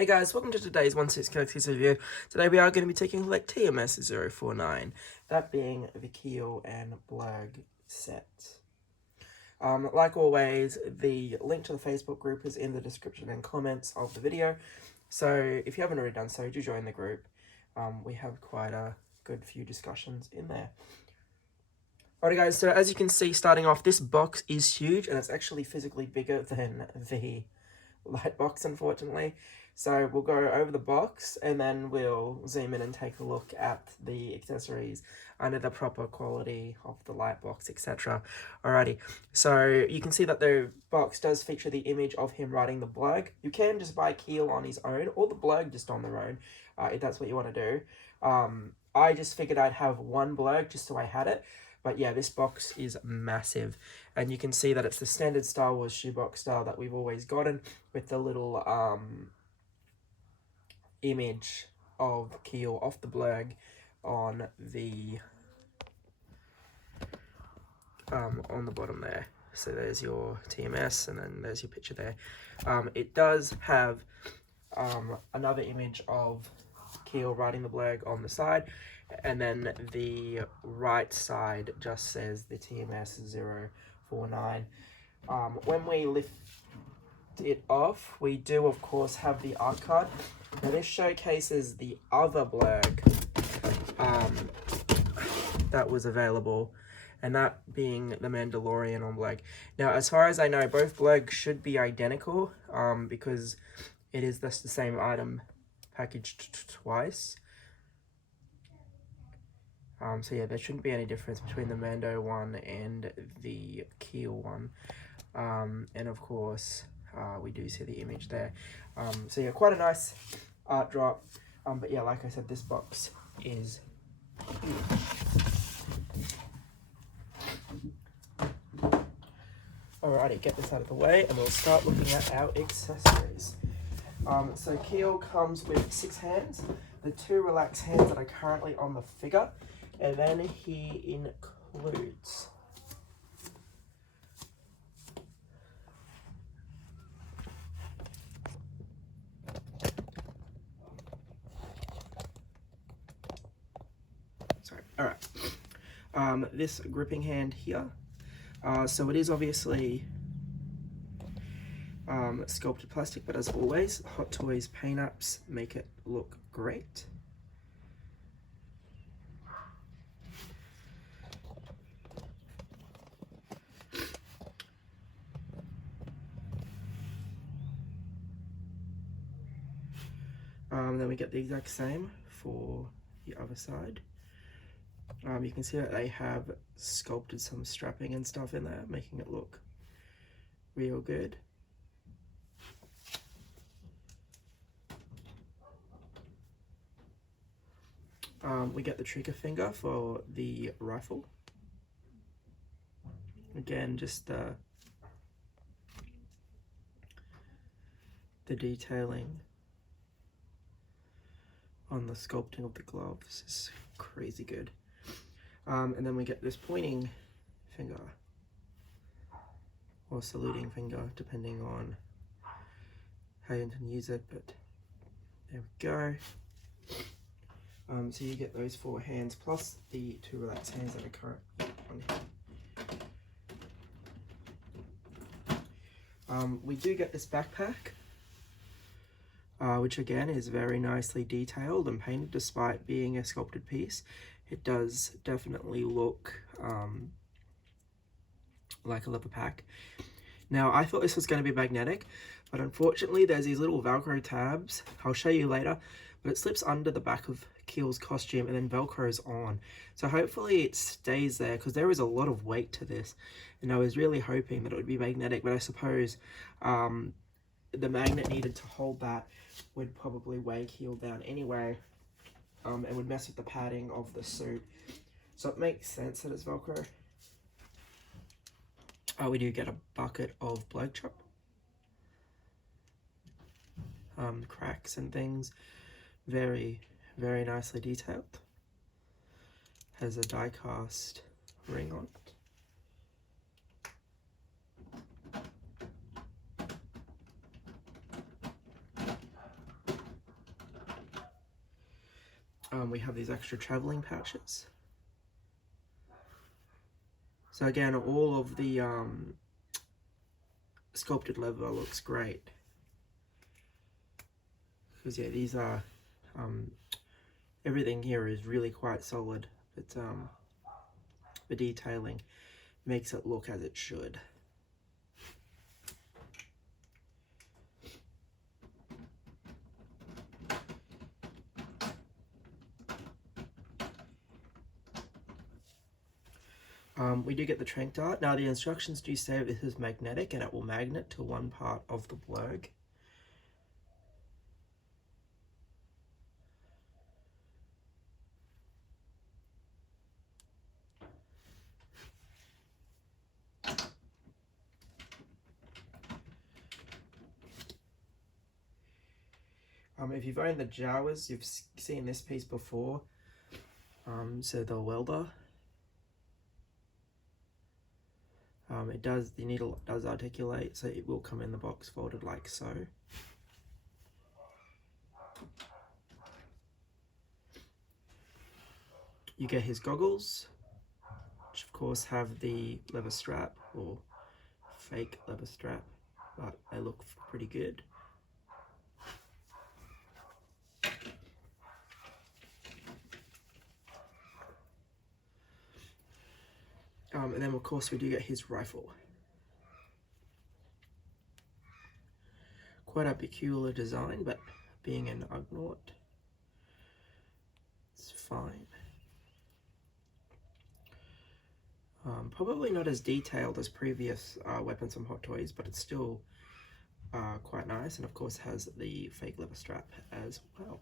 Hey guys, welcome to today's 1/6 characters review. Today we are going to be taking a look at TMS 049, that being the Kuiil and Blurrg set. Like always, the link to the Facebook group is in the description and comments of the video, so if you haven't already done so, do join the group. We have quite a good few discussions in there. Alright guys, so as you can see starting off, this box is huge and it's actually physically bigger than the light box, unfortunately. So we'll go over the box and then we'll zoom in and take a look at the accessories under the proper quality of the light box, etc. Alrighty, so you can see that the box does feature the image of him riding the Blurrg. You can just buy Kuiil on his own or the Blurrg just on their own, if that's what you want to do. I just figured I'd have one Blurrg just so I had it. But yeah, this box is massive. And you can see that it's the standard Star Wars shoebox style that we've always gotten, with the little image of Kuiil off the Blurrg on the bottom there. So there's your TMS and then there's your picture there. It does have another image of Kuiil riding the Blurrg on the side, and then the right side just says the TMS 049. When we lift it off, we do of course have the art card. Now this showcases the other Blurrg that was available, and that being the Mandalorian on Blurrg. Now as far as I know, both Blurrg should be identical, because it is just the same item packaged twice. So yeah, there shouldn't be any difference between the Mando one and the Kuiil one. And of course, we do see the image there. So yeah, quite a nice art drop. But yeah, like I said, this box is huge. Alrighty, get this out of the way and we'll start looking at our accessories. So Kuiil comes with 6 hands, the 2 relaxed hands that are currently on the figure, and then he includes this gripping hand here. So it is obviously sculpted plastic, but as always, Hot Toys paint apps make it look great. Then we get the exact same for the other side. You can see that they have sculpted some strapping and stuff in there, making it look real good. We get the trigger finger for the rifle. Again, just the detailing on the sculpting of the gloves is crazy good. And then we get this pointing finger, or saluting finger, depending on how you intend to use it, but there we go. So you get those 4 hands, plus the 2 relaxed hands that are currently on here. We do get this backpack, which again is very nicely detailed and painted. Despite being a sculpted piece, it does definitely look like a leather pack. Now I thought this was going to be magnetic, but unfortunately there's these little Velcro tabs, I'll show you later, but it slips under the back of Kuiil's costume and then Velcro's on. So hopefully it stays there, because there is a lot of weight to this, and I was really hoping that it would be magnetic, but I suppose the magnet needed to hold that would probably weigh Kuiil down anyway, and would mess with the padding of the suit. So it makes sense that it's Velcro. We do get a bucket of Blurrg chop. Cracks and things, very, very nicely detailed. Has a die cast ring on it. we have these extra traveling pouches. So again, all of the sculpted leather looks great. Because yeah, these are, everything here is really quite solid, but the detailing makes it look as it should. We do get the trank dart. Now the instructions do say this is magnetic and it will magnet to one part of the blurrg. If you've owned the Jawas, you've seen this piece before. So the welder. The needle does articulate, so it will come in the box folded like so. You get his goggles, which of course have the leather strap, or fake leather strap, but they look pretty good. And then of course we do get his rifle. Quite a peculiar design, but being an Ugnaught, it's fine. Probably not as detailed as previous weapons from Hot Toys, but it's still quite nice, and of course has the fake leather strap as well.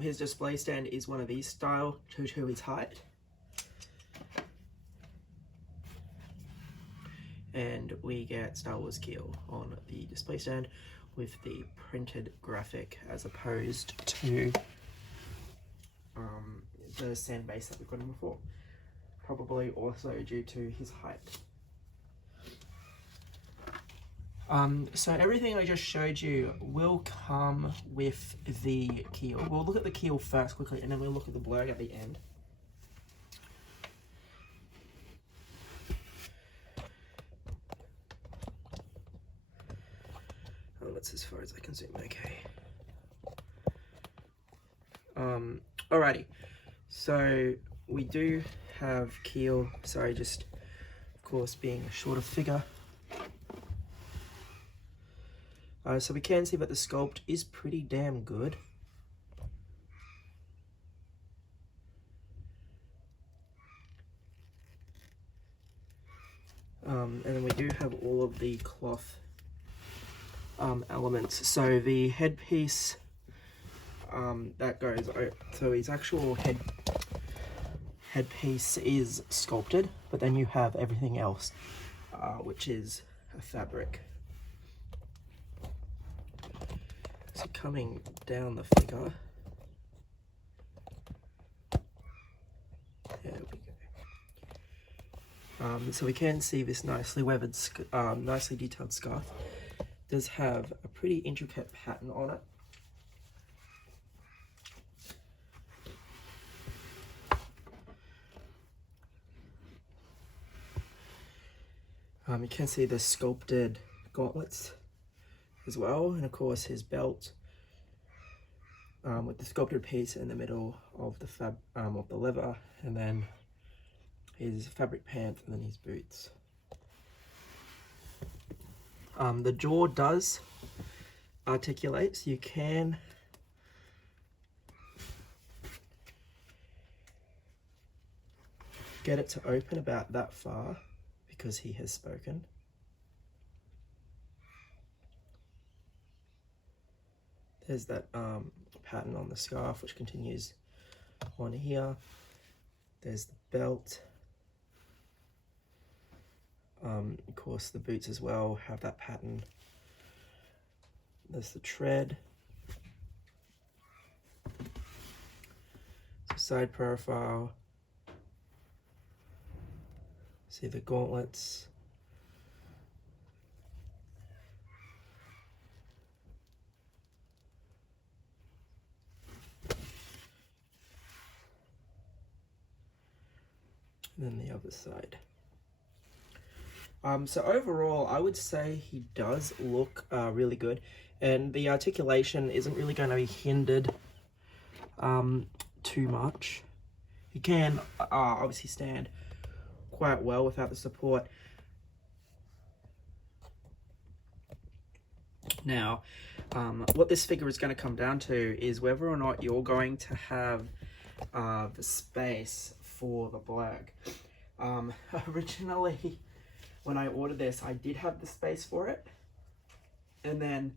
His display stand is one of these style, true to his height. And we get Star Wars Kuiil on the display stand with the printed graphic as opposed to the sand base that we've got him before. Probably also due to his height. So everything I just showed you will come with the Kuiil. We'll look at the Kuiil first quickly, and then we'll look at the Blurrg at the end. Oh, that's as far as I can zoom, okay. Alrighty, so we do have Kuiil, sorry, just of course being a shorter figure. So we can see that the sculpt is pretty damn good. And then we do have all of the cloth elements. So the headpiece, that goes, so his actual headpiece is sculpted, but then you have everything else, which is a fabric. So coming down the figure, there we go. So we can see this nicely weathered, nicely detailed scarf. It does have a pretty intricate pattern on it. You can see the sculpted gauntlets as well, and of course his belt with the sculpted piece in the middle of the leather, and then his fabric pants, and then his boots. The jaw does articulate, so you can get it to open about that far because he has spoken. There's that pattern on the scarf which continues on here. There's the belt. Of course the boots as well have that pattern. There's the tread. Side profile. See the gauntlets. other side. So overall, I would say he does look really good, and the articulation isn't really going to be hindered too much. He can obviously stand quite well without the support. Now, what this figure is going to come down to is whether or not you're going to have the space for the Blurrg. Originally, when I ordered this, I did have the space for it, and then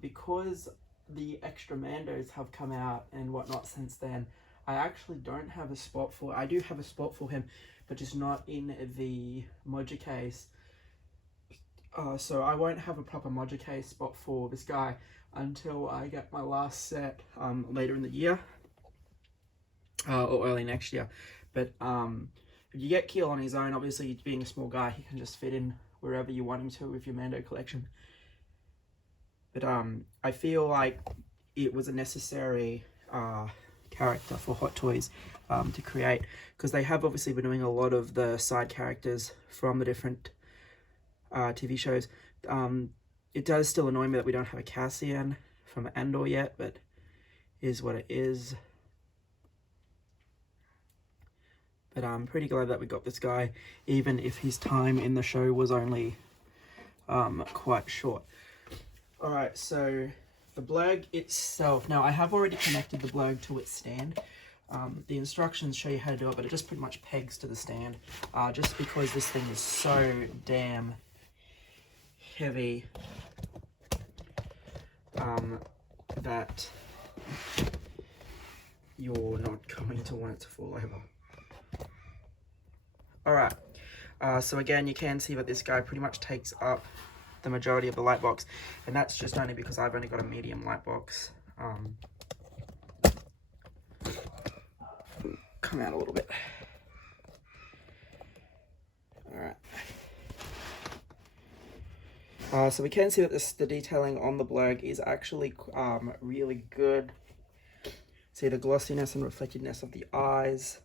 because the extra Mandos have come out and whatnot since then, I actually don't have a spot for. I do have a spot for him, but just not in the Moja case. So I won't have a proper Moja case spot for this guy until I get my last set later in the year or early next year. But if you get Kuiil on his own, obviously being a small guy, he can just fit in wherever you want him to with your Mando collection. But I feel like it was a necessary character for Hot Toys to create, because they have obviously been doing a lot of the side characters from the different TV shows. It does still annoy me that we don't have a Cassian from Andor yet, but is what it is. But I'm pretty glad that we got this guy, even if his time in the show was only quite short. Alright, so the Blurrg itself. Now, I have already connected the Blurrg to its stand. The instructions show you how to do it, but it just pretty much pegs to the stand. Just because this thing is so damn heavy that you're not going to want it to fall over. Alright, so again, you can see that this guy pretty much takes up the majority of the light box, and that's just only because I've only got a medium light box. Come out a little bit. Alright. So we can see that the detailing on the Blurrg is actually really good. See the glossiness and reflectiveness of the eyes.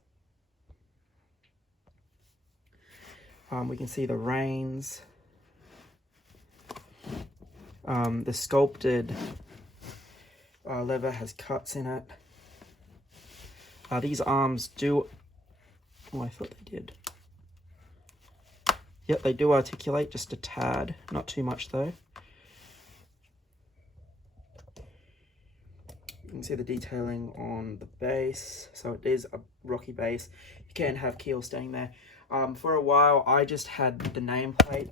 We can see the reins. The sculpted leather has cuts in it. These arms do... Oh, I thought they did. Yep, they do articulate just a tad. Not too much, though. You can see the detailing on the base. So it is a rocky base. You can have Kuiil staying there. For a while, I just had the nameplate.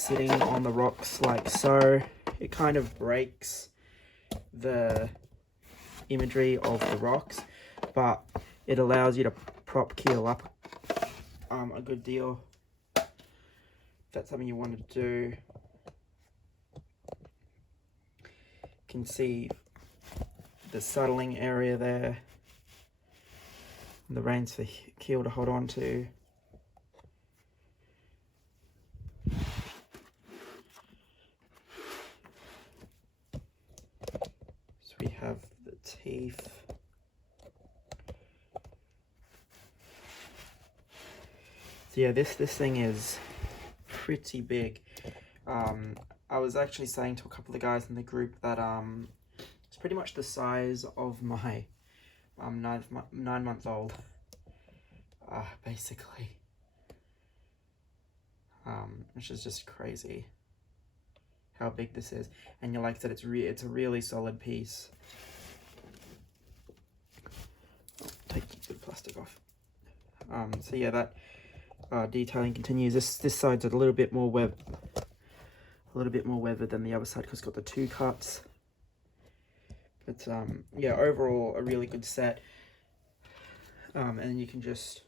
Sitting on the rocks like so. It kind of breaks the imagery of the rocks, but it allows you to prop Kuiil up a good deal. If that's something you want to do. You can see the settling area there. The reins for Kuiil to hold on to. So we have the teeth. So yeah, this thing is pretty big. I was actually saying to a couple of guys in the group that it's pretty much the size of my 9-month-old, basically, which is just crazy how big this is. And like I said, it's a really solid piece. I'll take the plastic off. So yeah, that detailing continues. This side's a little bit more weathered than the other side because it's got the 2 cuts. But yeah, overall a really good set. And you can just,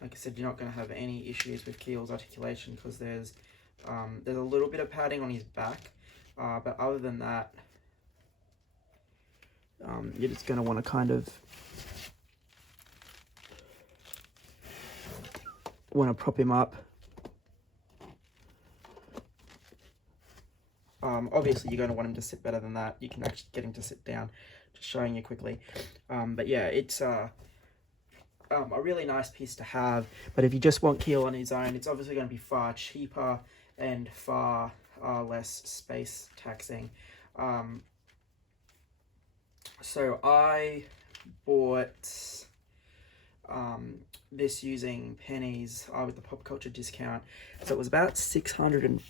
like I said, you're not going to have any issues with Kuiil's articulation because there's a little bit of padding on his back, but other than that, you're just going to want to kind of prop him up. Obviously you're going to want him to sit better than that. You can actually get him to sit down, just showing you quickly. But yeah, it's a really nice piece to have. But if you just want Kuiil on his own, it's obviously going to be far cheaper and far less space taxing. So I bought this using pennies with the pop culture discount. So it was about $650.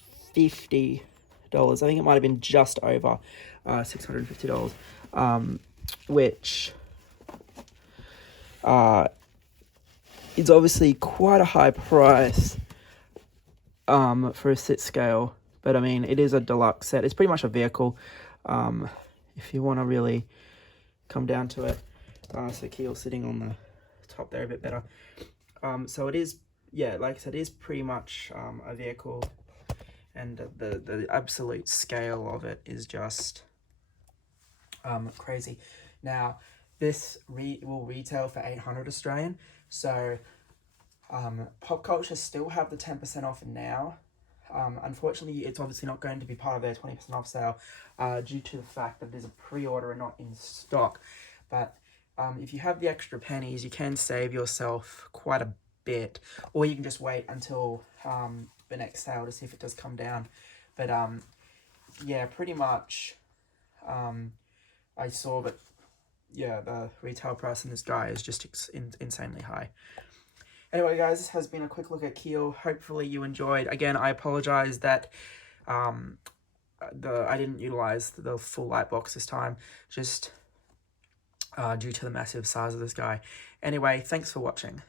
I think it might have been just over $650, which is obviously quite a high price for a sit scale. But I mean, it is a deluxe set. It's pretty much a vehicle, if you want to really come down to it. So Kuiil sitting on the top there a bit better. So it is, yeah, like I said, it is pretty much a vehicle, and the absolute scale of it is just crazy. Now, this will retail for 800 Australian. So Pop Culture still have the 10% off now. Unfortunately, it's obviously not going to be part of their 20% off sale due to the fact that there's a pre-order and not in stock. But if you have the extra pennies, you can save yourself quite a bit, or you can just wait until the next sale to see if it does come down. But yeah, pretty much I saw that, yeah, the retail price in this guy is just insanely high. Anyway, guys, this has been a quick look at Kuiil. Hopefully you enjoyed. Again, I apologize that I didn't utilize the full light box this time, just due to the massive size of this guy. Anyway, thanks for watching.